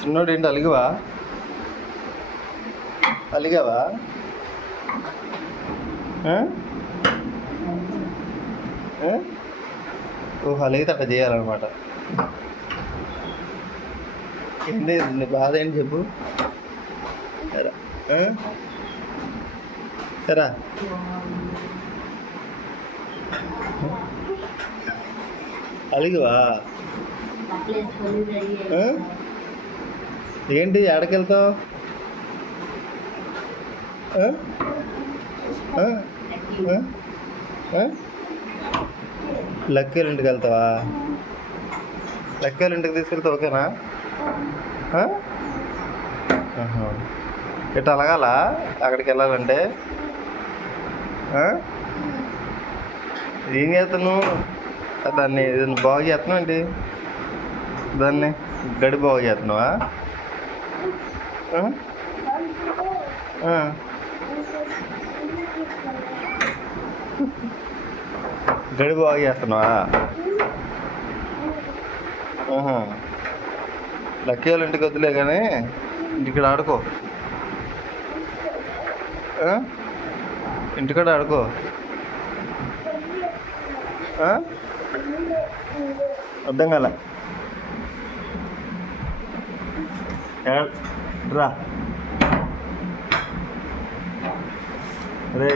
చిన్నోడు ఏంటి అలిగావా? అలిగావా? ఓహో, అలిగితే అట్లా చేయాలన్నమాట. ఏంటి నీ బాధ ఏంటి చెప్పు. ఎరా అలిగవా? ఏంటి ఎక్కడికెళ్తావు? లక్కీల ఇంటికి వెళ్తావా? లక్కీల ఇంటికి తీసుకెళ్తే ఓకేనా? ఇట్లా అలగాల అక్కడికి వెళ్ళాలంటే? ఏం చేస్తున్నావు? దాన్ని బాగు చేస్తున్నావు ఏంటి? దాన్ని గడి బాగు చేస్తున్నావా? గడి బాగు చేస్తున్నావా? లక్కీ వాళ్ళ ఇంటికి వద్దులే కానీ ఇంటికాడ ఆడుకో. ఇంటికాడ ఆడుకో. అర్థం కాల. రా రే.